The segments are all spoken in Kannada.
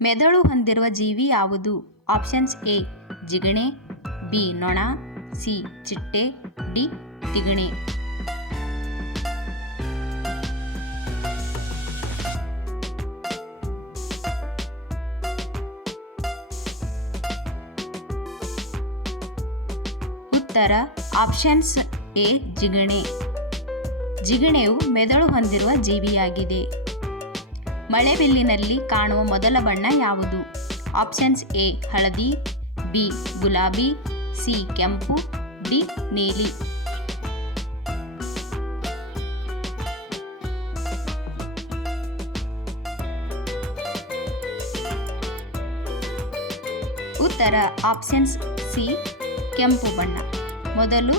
ಮೆದುಳು ಹೊಂದಿರುವ ಜೀವಿ ಯಾವುದು? ಆಪ್ಷನ್ಸ್ ಎ ಜಿಗಣೆ, ಬಿ ನೊಣ, ಸಿ ಚಿಟ್ಟೆ, ಡಿ ತಿಗಣೆ. ಉತ್ತರ ಆಪ್ಷನ್ಸ್ ಎ ಜಿಗಣೆ. ಜಿಗಣೆಯು ಮೆದುಳು ಹೊಂದಿರುವ ಜೀವಿಯಾಗಿದೆ. ಮಳೆಬಿಲ್ಲಿನಲ್ಲಿ ಕಾಣುವ ಮೊದಲ ಬಣ್ಣ ಯಾವುದು? ಆಪ್ಷನ್ಸ್ ಎ ಹಳದಿ, ಬಿ ಗುಲಾಬಿ, ಸಿ ಕೆಂಪು, ಡಿ ನೀಲಿ. ಉತ್ತರ ಆಪ್ಷನ್ಸ್ ಸಿ ಕೆಂಪು ಬಣ್ಣ. ಮೊದಲು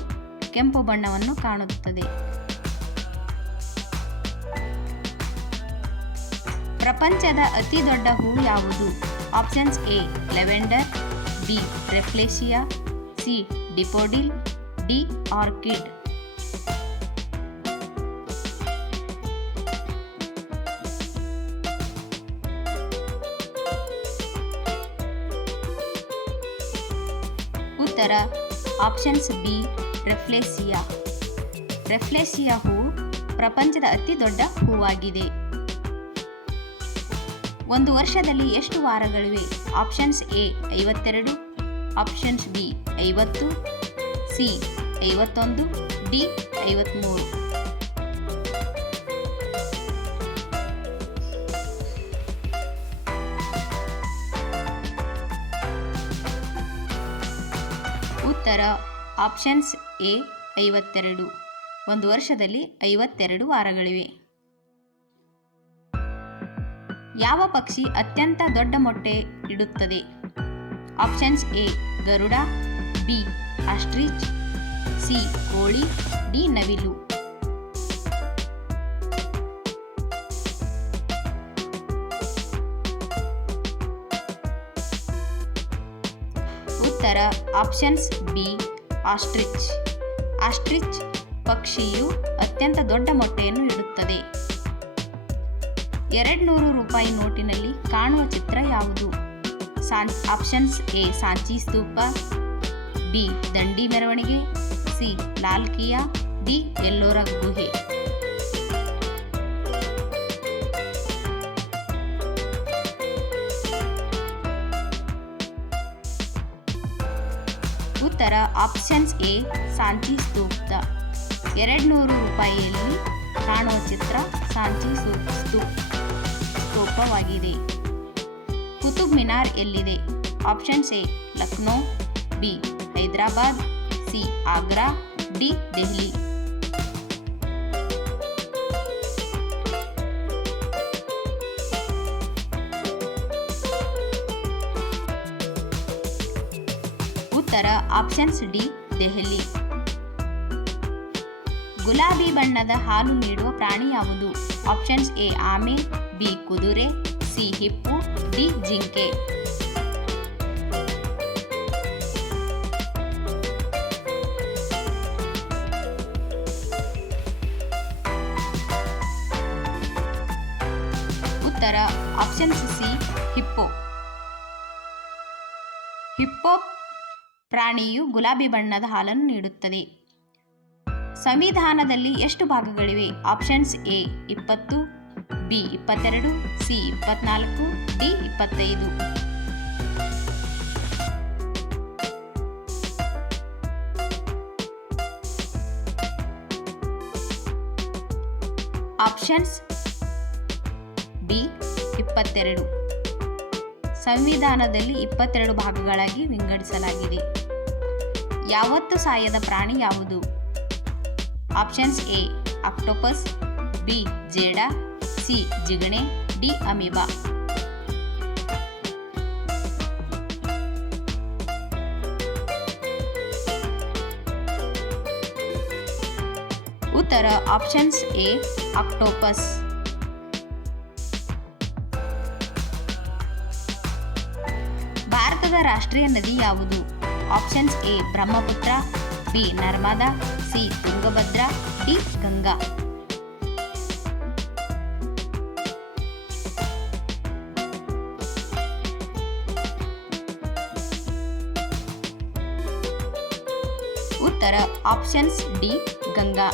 ಕೆಂಪು ಬಣ್ಣವನ್ನು ಕಾಣುತ್ತದೆ. ಪ್ರಪಂಚದ ಅತಿ ದೊಡ್ಡ ಹೂ ಯಾವುದು? Options A lavender, B rafflesia, C daffodil, D orchid. ಉತ್ತರ ಆಪ್ಷನ್ಸ್ ಬಿ ರೆಫ್ಲೇಶಿಯಾ. ರೆಫ್ಲೇಶಿಯಾ ಹೂ ಪ್ರಪಂಚದ ಅತಿ ದೊಡ್ಡ ಹೂವಾಗಿದೆ. ಒಂದು ವರ್ಷದಲ್ಲಿ ಎಷ್ಟು ವಾರಗಳಿವೆ? Options A 52, options B 50, C 51, D 53. ಉತ್ತರ ಆಪ್ಷನ್ಸ್ ಎ 52. ಒಂದು ವರ್ಷದಲ್ಲಿ 52 ವಾರಗಳಿವೆ. ಯಾವ ಪಕ್ಷಿ ಅತ್ಯಂತ ದೊಡ್ಡ ಮೊಟ್ಟೆ ಇಡುತ್ತದೆ? Options A Garuda, B ostrich, C ಕೋಳಿ, ಡಿ ನವಿಲು. ಉತ್ತರ ಆಪ್ಷನ್ಸ್ ಬಿ ಆಸ್ಟ್ರಿಚ್. ಆಸ್ಟ್ರಿಚ್ ಪಕ್ಷಿಯು ಅತ್ಯಂತ ದೊಡ್ಡ ಮೊಟ್ಟೆಯನ್ನು ಇಡುತ್ತದೆ. 200 ರೂಪಾಯಿ ನೋಟಿನಲ್ಲಿ ಕಾಣುವ ಚಿತ್ರ ಯಾವುದು? Options A Sanchi stupa, B ದಂಡಿ ಮೆರವಣಿಗೆ, ಸಿ ಲಾಲ್ ಕಿಯಾ, ಡಿ ಎಲ್ಲೋರ ಗುಹೆ. ಉತ್ತರ ಆಪ್ಷನ್ಸ್ ಎ ಸಾಂಚಿ ಸ್ತೂಪ. 200 ರೂಪಾಯಿಯಲ್ಲಿ ಕಾಣುವ ಚಿತ್ರ ಸಾಂಚಿ ಸ್ತೂಪವಾಗಿದೆ. ಕುತುಬ್ ಮಿನಾರ್ ಎಲ್ಲಿದೆ? Options A Lucknow, B Hyderabad, C Agra, D Delhi. ಉತ್ತರ ಆಪ್ಷನ್ಸ್ ಡಿ ದೆಹಲಿ. ಗುಲಾಬಿ ಬಣ್ಣದ ಹಾಲು ನೀಡುವ ಪ್ರಾಣಿ ಯಾವುದು? ಆಪ್ಷನ್ಸ್ ಎ ಆಮೆ, ಬಿ ಕುದುರೆ, ಸಿ ಹಿಪ್ಪು, ಡಿ ಜಿಂಕೆ. ಉತ್ತರ ಆಪ್ಷನ್ಸ್ ಸಿ ಹಿಪ್ಪೋ. ಹಿಪ್ಪೋ ಪ್ರಾಣಿಯು ಗುಲಾಬಿ ಬಣ್ಣದ ಹಾಲನ್ನು ನೀಡುತ್ತದೆ. ಸಂವಿಧಾನದಲ್ಲಿ ಎಷ್ಟು ಭಾಗಗಳಿವೆ? Options A 20, B 22, C 24, D 25. Options B 22. ಸಂವಿಧಾನದಲ್ಲಿ 22 ಭಾಗಗಳಾಗಿ ವಿಂಗಡಿಸಲಾಗಿದೆ. ಯಾವತ್ತೂ ಸಾಯದ ಪ್ರಾಣಿ ಯಾವುದು? ಆಪ್ಷನ್ಸ್ ಎ ಆಕ್ಟೋಪಸ್, ಬಿ ಜೇಡ, ಸಿ ಜಿಗಣೆ, ಡಿ ಅಮೀಬಾ. ಉತ್ತರ ಆಪ್ಷನ್ಸ್ ಎ ಆಕ್ಟೋಪಸ್. ಭಾರತದ ರಾಷ್ಟ್ರೀಯ ನದಿ ಯಾವುದು? Options A Brahmaputra, B Narmada, C Tungabhadra, D Ganga. ಉತ್ತರ ಆಪ್ಷನ್ಸ್ ಡಿ ಗಂಗಾ.